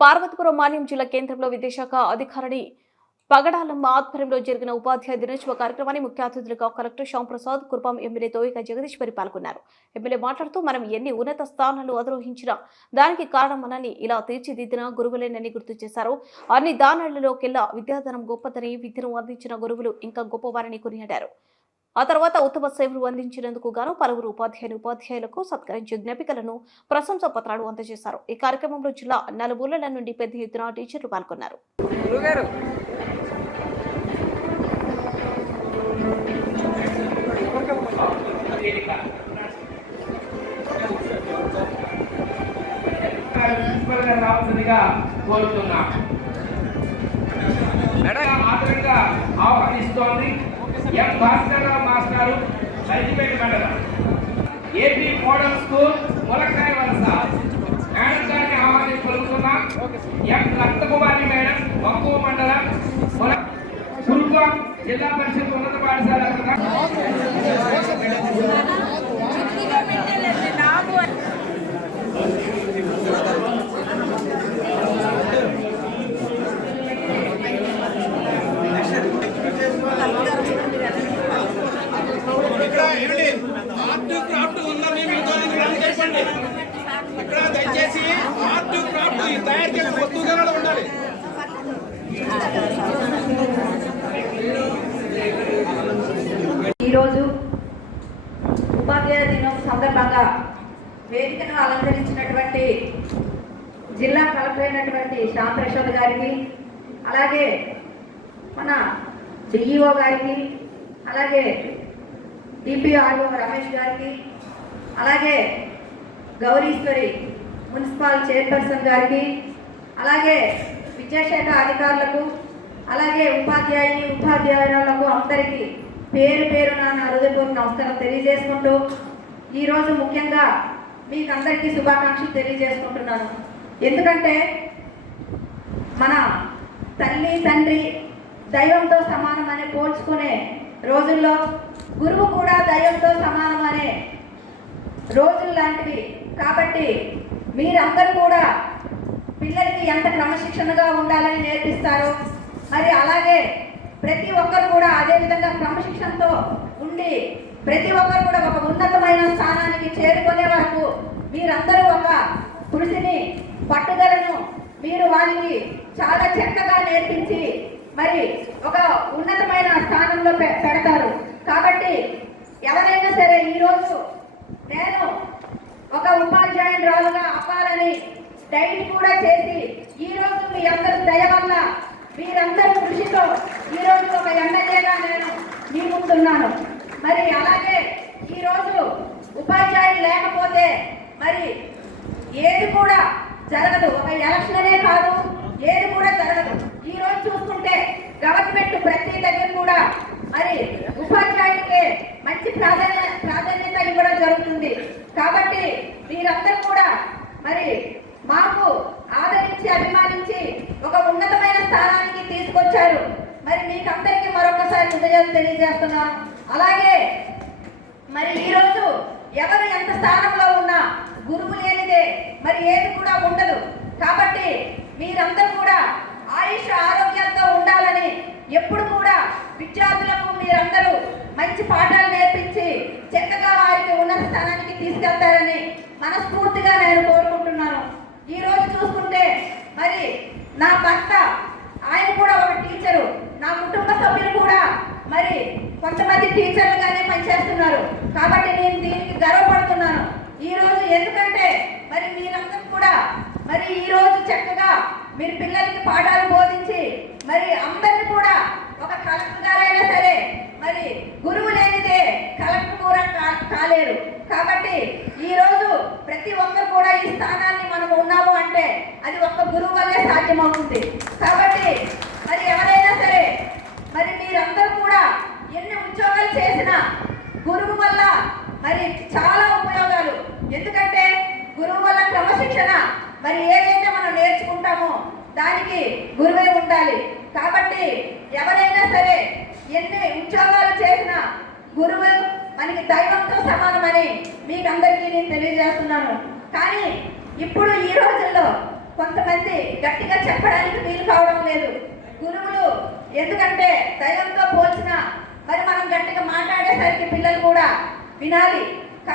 పార్వతీపురం మాన్యం జిల్లా కేంద్రంలో విద్యాశాఖ అధికారిని పగడాలమ్మ ఆధ్వర్యంలో జరిగిన ఉపాధ్యాయ దినోత్సవ కార్యక్రమాన్ని ముఖ్య అతిథులుగా కలెక్టర్ శ్యాంప్రసాద్ కుర్పాం ఎమ్మెల్యే తోయిక జగదీశ్వరి పాల్గొన్నారు. ఎమ్మెల్యే మాట్లాడుతూ మనం ఎన్ని ఉన్నత స్థానాలు అధిరోహించినా దానికి కారణం మనని ఇలా తీర్చిదిద్దిన గురువులేనని గుర్తు చేశారు. అన్ని దానాలలోకెల్లా విద్యాధనం గొప్పదని విద్యను అందించిన గురువులు ఇంకా గొప్పవారని కొనియాడారు. ఆ తర్వాత ఉత్తమ సేవలు అందించినందుకు గాను పలువురు ఉపాధ్యాయులు ఉపాధ్యాయులకు సత్కరించి జ్ఞాపికలను ప్రశంసా పత్రాలు అందజేశారు. ఈ కార్యక్రమంలో జిల్లా నలుమూలల నుండి పెద్ద ఎత్తున టీచర్లు పాల్గొన్నారు. కోరుతున్నా. మేడం ఆదరంగా ఆహ్వానిస్తోంది. ఎం భాస్కర్ రావు మాస్టారు? సైజిపేట మండలం. ఏపీ మోడల్ స్కూల్ ములక్కాయ వలస. మేడం గారిని ఆహ్వానించి పలుకుతున్నాం ఎం రక్తకుమారి మేడం మక్కువ మండలం ముల జిల్లా పరిషత్ ఉన్నత పాఠశాల తయారు చేసిన వస్తువుగా ఉండాలి. ఈరోజు ఉపాధ్యాయ దినం సందర్భంగా వేదికను అలంకరించినటువంటి జిల్లా కలెక్టర్ అయినటువంటి శ్యామ్ ప్రసాద్ గారికి అలాగే మన డిఈఓ గారికి అలాగే డిపిఆర్ఓ రమేష్ గారికి అలాగే గౌరీశ్వరి మున్సిపల్ చైర్పర్సన్ గారికి అలాగే విద్యాశాఖ అధికారులకు అలాగే ఉపాధ్యాయుని ఉపాధ్యాయులకు అందరికీ పేరు పేరు నా హృదయపూర్వక నమస్కారం తెలియజేసుకుంటూ ఈరోజు ముఖ్యంగా మీకు అందరికీ శుభాకాంక్షలు తెలియజేసుకుంటున్నాను. ఎందుకంటే మన తల్లి తండ్రి దైవంతో సమానం అని పోల్చుకునే రోజుల్లో గురువు కూడా దైవంతో సమానం అనే రోజులు లాంటివి. కాబట్టి మీరందరూ కూడా పిల్లలకి ఎంత క్రమశిక్షణగా ఉండాలని నేర్పిస్తారు మరి అలాగే ప్రతి ఒక్కరు కూడా అదే విధంగా క్రమశిక్షణతో ఉండి ప్రతి ఒక్కరు కూడా ఒక ఉన్నతమైన స్థానానికి చేరుకునే వరకు మీరందరూ ఒక కృషిని పట్టుదలను మీరు వారికి చాలా చక్కగా నేర్పించి మరి ఒక ఉన్నతమైన స్థానంలో పె- పెడతారు. కాబట్టి ఎవరైనా సరే ఈరోజు నేను ఒక ఉపాధ్యాయురాలుగా అవ్వాలని డైట్ కూడా చేసి ఈ రోజు మీ అందరి దయ వల్ల మీరందరి కృషితో ఈ రోజు ఒక ఎమ్మెల్యేగా నేను మీ ముందున్నాను మరి అలాగే ఈరోజు ఉపాధ్యాయులు లేకపోతే మరి ఏది కూడా జరగదు. ఒక ఎలక్షన్ అనే కాదు ఏది కూడా జరగదు. ఈ రోజు చూసుకుంటే గవర్నమెంట్ ప్రతి దగ్గర కూడా మరి ఉపాధ్యాయులకే మంచి ప్రాధాన్య ప్రాధాన్యత జరుగుతుంది. కాబట్టి మీరందరూ కూడా మరి మాకు ఆదరించి అభిమానించి ఒక ఉన్నతమైన స్థానానికి తీసుకొచ్చారు. మరి మీకందరికీ మరొకసారి హృదయాలు తెలియజేస్తున్నాను. అలాగే మరి ఈరోజు ఎవరు ఎంత స్థానంలో ఉన్నా గురువు లేనిదే మరి ఏది కూడా ఉండదు. కాబట్టి మీరందరూ కూడా ఆయుష్ ఆరోగ్యంతో ఉండాలని ఎప్పుడు కూడా విద్యార్థులకు మీరందరూ మంచి పాఠాలు నేర్పించి చక్కగా వారికి ఉన్నత స్థానానికి తీసుకెళ్తారని మనస్ఫూర్తిగా నేను కోరుకుంటున్నాను. ఈరోజు చూసుకుంటే మరి నా భర్త ఆయన కూడా ఒక టీచరు నా కుటుంబ సభ్యులు కూడా మరి కొంతమంది టీచర్లుగానే పనిచేస్తున్నారు. కాబట్టి నేను దీనికి గర్వపడుతున్నాను. ఈరోజు ఎందుకంటే మరి మీరందరూ కూడా మరి ఈరోజు చక్కగా మీరు పిల్లలకి పాఠాలు బోధించి మరి అందరిని కూడా ఒక కలెక్టర్ గారైనా సరే మరి గురువు లేనిదే కలెక్టర్ కూడా కా- కాలేరు. కాబట్టి ఈరోజు ప్రతి ఒక్కరు కూడా ఈ స్థానాన్ని మనం ఉన్నాము అంటే అది ఒక్క గురువు వల్లే సాధ్యమవుతుంది. కాబట్టి మరి ఎవరైనా సరే మరి మీరందరూ కూడా ఎన్ని ఉద్యోగాలు చేసినా గురువు వల్ల మరి చాలా ఉపయోగాలు. ఎందుకంటే గురువు వల్ల క్రమశిక్షణ మరి ఏదైతే మనం నేర్చుకుంటామో దానికి గురువే ఉండాలి. కాబట్టి ఎవరైనా సరే ఎన్ని ఉద్యోగాలు చేసినా గురువు మనకి దైవంతో సమానమని మీకు అందరికీ నేను తెలియజేస్తున్నాను. కానీ ఇప్పుడు ఈ రోజుల్లో కొంతమంది గట్టిగా చెప్పడానికి వీలు కావడం లేదు. గురువులు ఎందుకంటే దైవంతో పోల్చిన మరి మనం గట్టిగా మాట్లాడేసరికి పిల్లలు కూడా వినాలి.